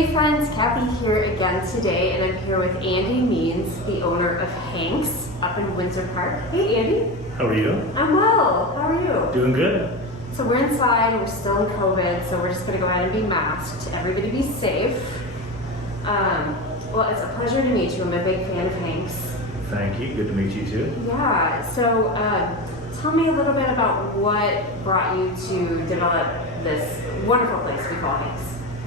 Hey friends, Kathy here again today, and I'm here with Andy Means, the owner of Hank's up in Windsor Park. Hey Andy. How are you? I'm well. How are you? Doing good. So we're inside, we're still in COVID, so we're just going to go ahead and be masked. Everybody be safe. Well, it's a pleasure to meet you. I'm a big fan of Hank's. Thank you. Good to meet you too. Yeah, so tell me a little bit about what brought you to develop this wonderful place we call Hank's.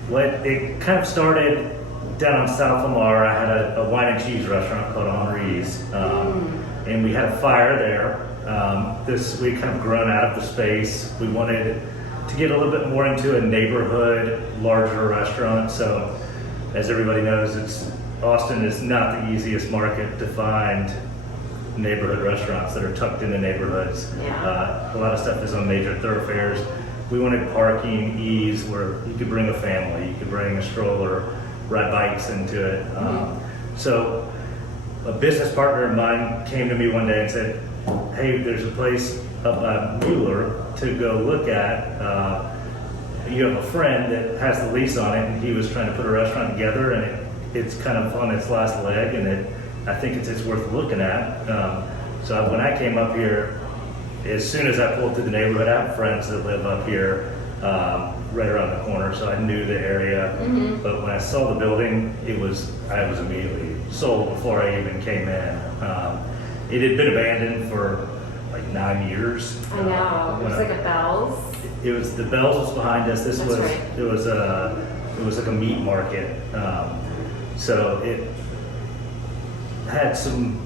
Well, it kind of started down on South Lamar. I had a wine and cheese restaurant called Henri's, and we had a fire there. We kind of grown out of the space. We wanted to get a little bit more into a neighborhood, larger restaurant. So, as everybody knows, Austin is not the easiest market to find neighborhood restaurants that are tucked into neighborhoods. Yeah. A lot of stuff is on major thoroughfares. We wanted parking ease where you could bring a family, you could bring a stroller, ride bikes into it. So a business partner of mine came to me one day and said, hey, there's a place up by Mueller to go look at. You have a friend that has the lease on it, and he was trying to put a restaurant together, and it's kind of on its last leg, and I think it's worth looking at. So when I came up here, as soon as I pulled through the neighborhood, I have friends that live up here right around the corner, so I knew the area. But when I saw the building, I was immediately sold before I even came in. It had been abandoned for like 9 years. I know. It was like a Bell's. It was the Bells was behind us. That's right. It was like a meat market. So it had some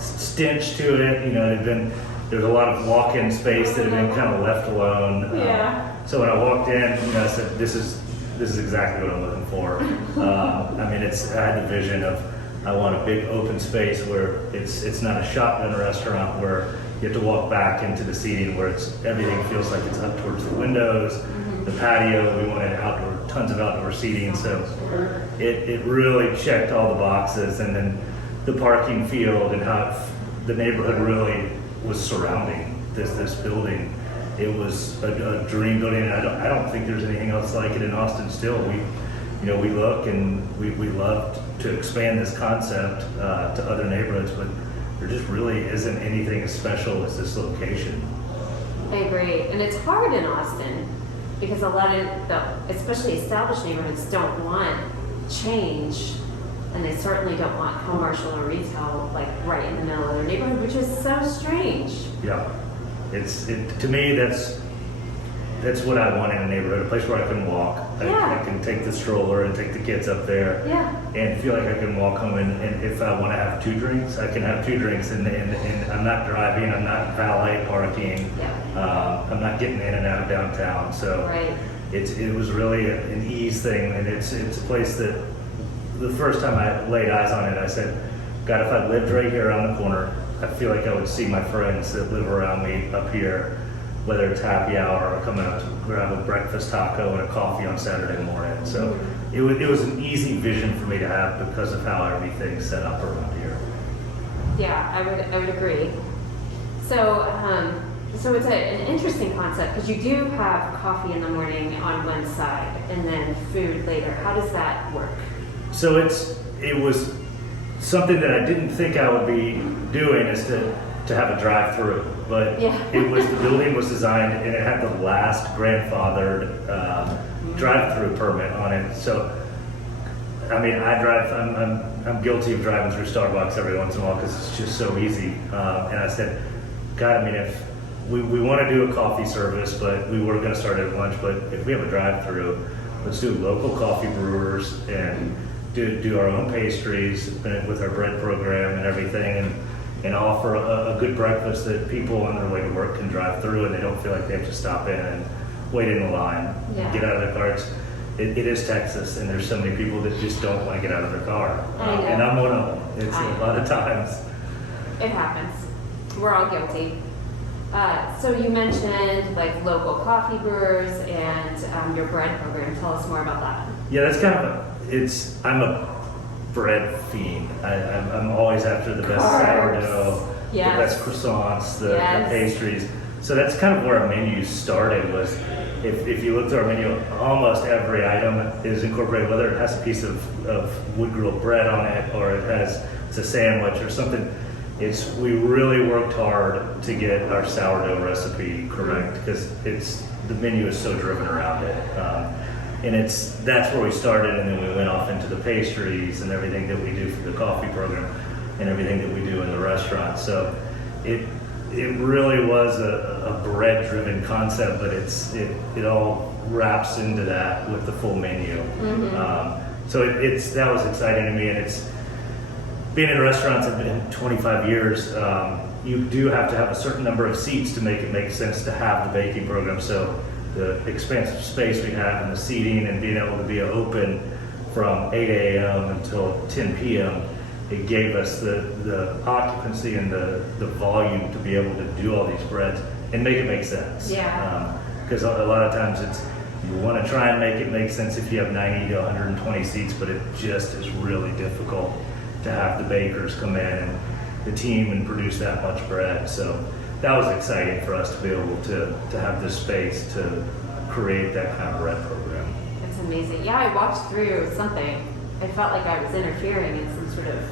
stench to it. You know, there was a lot of walk-in space that had been kind of left alone. Yeah. So when I walked in, I said, "This is exactly what I'm looking for." I had the vision of I want a big open space where it's not a shotgun restaurant where you have to walk back into the seating where everything feels like it's up towards the windows, the patio. We wanted tons of outdoor seating, so it really checked all the boxes, and then the parking field and how the neighborhood really was surrounding this building. It was a dream building, and I don't think there's anything else like it in Austin still. We look and we love to expand this concept to other neighborhoods, but there just really isn't anything as special as this location. I agree, and it's hard in Austin because a lot of especially established neighborhoods don't want change, and they certainly don't want commercial or retail like right in the middle of their neighborhood, which is so strange. Yeah, to me that's what I want in a neighborhood, a place where I can walk. Yeah. I can take the stroller and take the kids up there, and feel like I can walk home. And if I want to have 2 drinks, I can have 2 drinks, and I'm not driving, I'm not valet parking, I'm not getting in and out of downtown. So it was really an ease thing, and it's a place that the first time I laid eyes on it, I said, God, if I lived right here around the corner, I feel like I would see my friends that live around me up here, whether it's happy hour or coming out to grab a breakfast taco and a coffee on Saturday morning. So it was an easy vision for me to have because of how everything's set up around here. Yeah, I would agree. So it's an interesting concept because you do have coffee in the morning on one side and then food later. How does that work? So it was something that I didn't think I would be doing, is to have a drive-through, but the building was designed and it had the last grandfathered drive-through permit on it. So I'm guilty of driving through Starbucks every once in a while because it's just so easy. And I said, God, if we want to do a coffee service, but we were going to start at lunch, but if we have a drive-through, let's do local coffee brewers and do our own pastries with our bread program and everything, and offer a good breakfast that people on their way to work can drive through, and they don't feel like they have to stop in and wait in the line and get out of their cars. It is Texas, and there's so many people that just don't want to get out of their car. And I'm one of them. It's a lot of times. It happens. We're all guilty. So you mentioned like local coffee brewers and your bread program. Tell us more about that. Yeah, that's kind of I'm a bread fiend. I'm always after the best sourdough, the best croissants, the pastries. So that's kind of where our menu started. Was if you look through our menu, almost every item is incorporated, whether it has a piece of wood grilled bread on it or it's a sandwich or something. We really worked hard to get our sourdough recipe correct because the menu is so driven around it. And that's where we started, and then we went off into the pastries and everything that we do for the coffee program and everything that we do in the restaurant. So it really was a bread-driven concept, but it all wraps into that with the full menu. So that was exciting to me, and it's being in restaurants have been 25 years. You do have to have a certain number of seats to make it make sense to have the baking program. So the expansive space we have and the seating and being able to be open from 8 a.m. until 10 p.m., it gave us the occupancy and the volume to be able to do all these breads and make it make sense. Yeah. Because a lot of times you want to try and make it make sense if you have 90 to 120 seats, but it just is really difficult to have the bakers come in and the team and produce that much bread. So that was exciting for us to be able to have this space to create that kind of bread program. It's amazing. Yeah, I walked through something. I felt like I was interfering in some sort of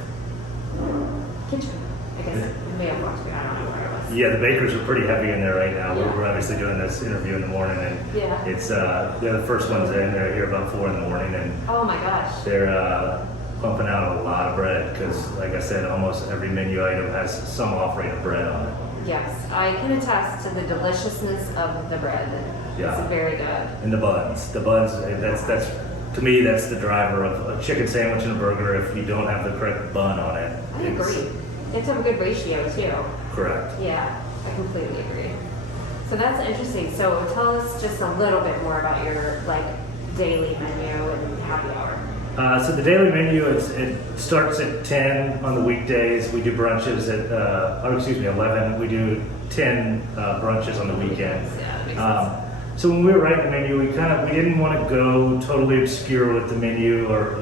kitchen. I guess I may have walked through. I don't know where it was. Yeah, the bakers are pretty heavy in there right now. We're obviously doing this interview in the morning, and it's they're the first ones in. They're here about 4 in the morning, and oh my gosh, they're pumping out a lot of bread because, like I said, almost every menu item has some offering of bread on it. Yes, I can attest to the deliciousness of the bread. Yeah. It's very good. And the buns, that's to me, that's the driver of a chicken sandwich and a burger. If you don't have the correct bun on it, I agree. It's a good ratio too. Correct. Yeah, I completely agree. So that's interesting. So tell us just a little bit more about your daily menu and happy hour. So the daily menu, it starts at 10 on the weekdays. We do brunches at 11. We do 10 brunches on the weekends. Yeah, that makes sense. So when we were writing the menu, we didn't want to go totally obscure with the menu, or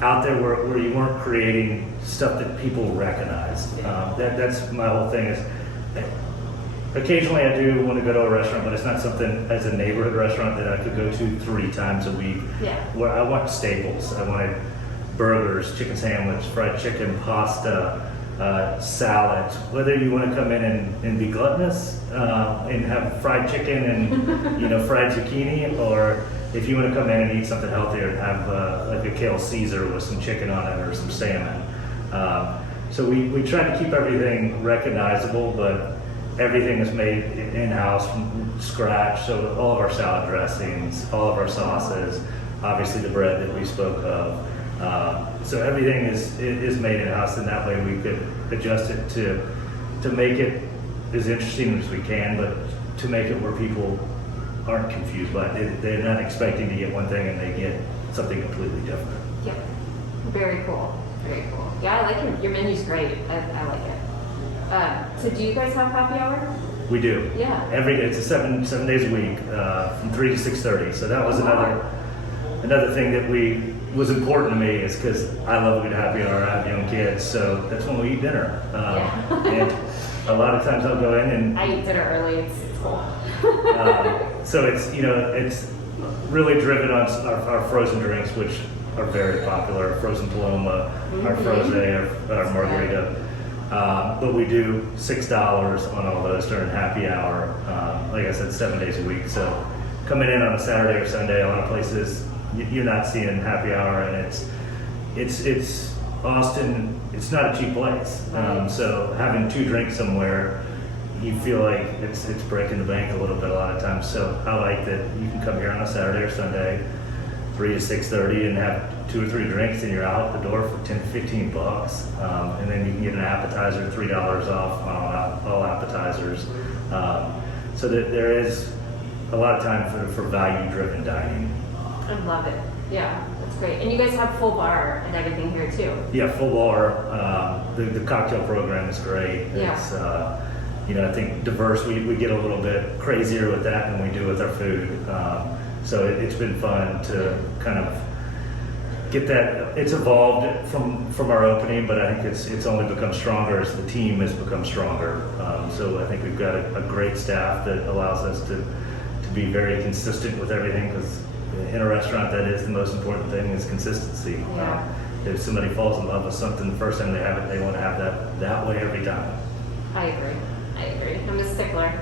out there where you weren't creating stuff that people recognize. That's my whole thing. Is occasionally I do want to go to a restaurant, but it's not something as a neighborhood restaurant that I could go to 3 times a week. Yeah. Where I want staples. I wanted burgers, chicken sandwich, fried chicken, pasta, salad. Whether you want to come in and be gluttonous and have fried chicken and fried zucchini, or if you want to come in and eat something healthier and have a kale Caesar with some chicken on it or some salmon. So we try to keep everything recognizable, but everything is made in-house from scratch. So all of our salad dressings, all of our sauces, obviously the bread that we spoke of. So everything is made in-house, and that way we could adjust it to make it as interesting as we can, but to make it where people aren't confused by it. They're not expecting to get one thing and they get something completely different. Yeah, very cool. Very cool. Yeah, I like your menu's great. I like it. So do you guys have happy hour? We do. Yeah. Every day. It's 7 days a week, from 3 to 6:30. So that was another thing that was important to me, is because I love a good happy hour. I have young kids, so that's when we eat dinner. And a lot of times I'll go in and I eat dinner early. It's cool. so it's really driven on our frozen drinks, which are very popular. Our frozen Paloma, our Frosé, our margarita. But we do $6 on all those during happy hour. Like I said, 7 days a week. So coming in on a Saturday or Sunday, a lot of places you're not seeing happy hour, and it's Austin. It's not a cheap place. So having 2 drinks somewhere, you feel like it's breaking the bank a little bit a lot of times. So I like that you can come here on a Saturday or Sunday, 3 to 6:30, and have 2 or 3 drinks, and you're out the door for $10 to $15, and then you can get an appetizer, $3 off on all appetizers. So that there is a lot of time for value-driven dining. I love it. Yeah, that's great. And you guys have full bar and everything here too. Yeah, full bar. The cocktail program is great. Yeah. It's, I think diverse. We get a little bit crazier with that than we do with our food. So it's been fun to kind of get that. It's evolved from our opening, but I think it's only become stronger as the team has become stronger. So I think we've got a great staff that allows us to be very consistent with everything, because in a restaurant, that is the most important thing, is consistency. Yeah. If somebody falls in love with something the first time they have it, they want to have that way every time. I agree. I'm a stickler.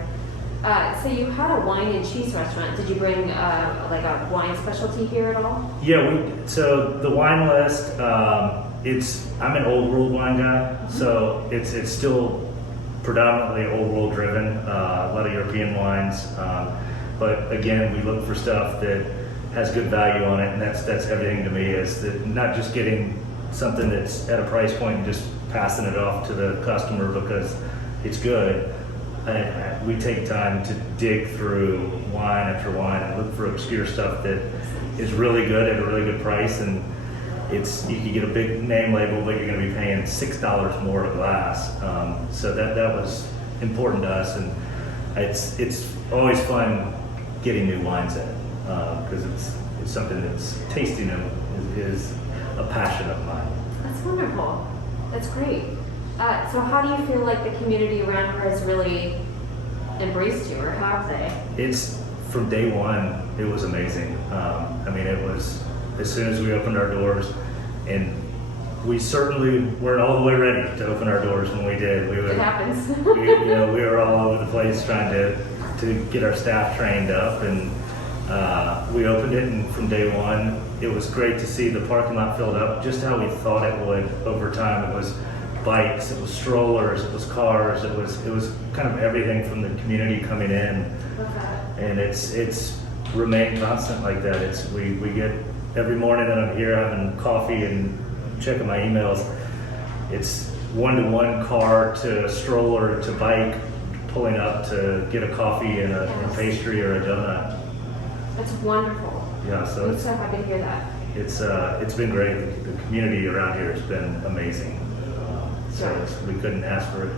So you had a wine and cheese restaurant. Did you bring like a wine specialty here at all? Yeah, so the wine list, I'm an old world wine guy, so it's still predominantly old world driven, a lot of European wines. But again, we look for stuff that has good value on it, and that's everything to me, is that not just getting something that's at a price point and just passing it off to the customer because it's good. We take time to dig through wine after wine and look for obscure stuff that is really good at a really good price, and you can get a big name label, but you're going to be paying $6 more a glass. So that was important to us, and it's always fun getting new wines in, because it's something that's tasting them is a passion of mine. That's wonderful. That's great. So how do you feel like the community around here has really embraced you, or have they? It's from day one, it was amazing. I mean, it was as soon as we opened our doors, and we certainly weren't all the way ready to open our doors when we did. It happens. we were all over the place trying to get our staff trained up, and we opened it, and from day one, it was great to see the parking lot filled up just how we thought it would over time. It was bikes, it was strollers, it was cars, it was kind of everything from the community coming in. Okay. And it's remained constant like that. We get every morning that I'm here having coffee and checking my emails, it's one-to-one car to stroller to bike pulling up to get a coffee and a pastry or a donut. That's wonderful. Yeah, so I'm so happy to hear that. it's been great. The community around here has been amazing. So we couldn't ask for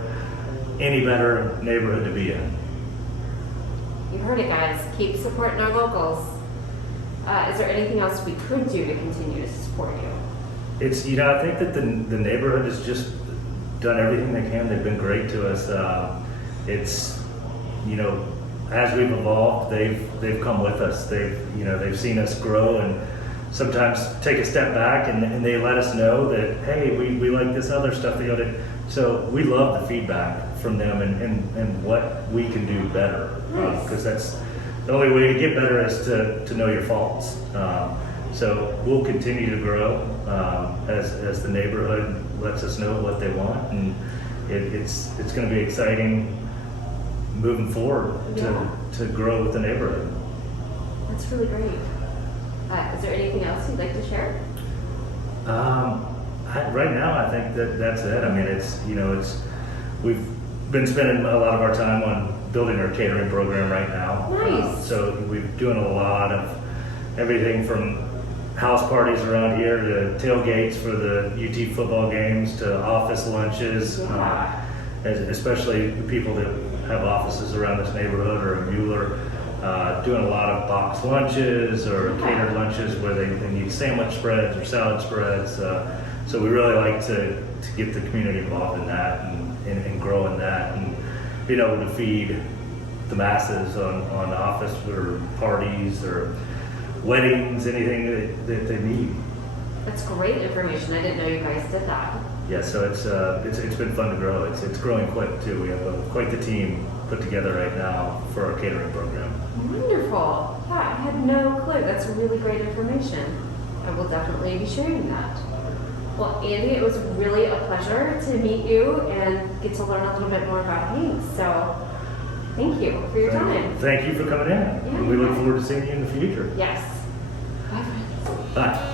any better neighborhood to be in. You heard it, guys. Keep supporting our locals. Is there anything else we could do to continue to support you? It's, I think that the neighborhood has just done everything they can. They've been great to us. It's, as we've evolved, they've come with us. They've seen us grow and sometimes take a step back, and they let us know that, hey, we like this other stuff that you did. So we love the feedback from them and what we can do better, because that's the only way to get better is to know your faults. So we'll continue to grow as the neighborhood lets us know what they want, and it's going to be exciting moving forward to grow with the neighborhood. That's really great. Is there anything else you'd like to share? Right now, I think that's it. I mean, we've been spending a lot of our time on building our catering program right now. Nice. So we're doing a lot of everything from house parties around here to tailgates for the UT football games to office lunches, especially the people that have offices around this neighborhood or in Mueller. Doing a lot of box lunches or catered lunches where they need sandwich spreads or salad spreads. So we really like to get the community involved in that and grow in that and being able to feed the masses on office or parties or weddings, anything that they need. That's great information. I didn't know you guys did that. Yeah, so it's been fun to grow. It's growing quick too. We have quite the team put together right now for our catering program. Wonderful. Yeah, I had no clue. That's really great information. I will definitely be sharing that. Well, Andy, it was really a pleasure to meet you and get to learn a little bit more about Hanks. So thank you for your time. Thank you for coming in. Yeah, and we look forward to seeing you in the future. Yes. Bye, friends. Bye.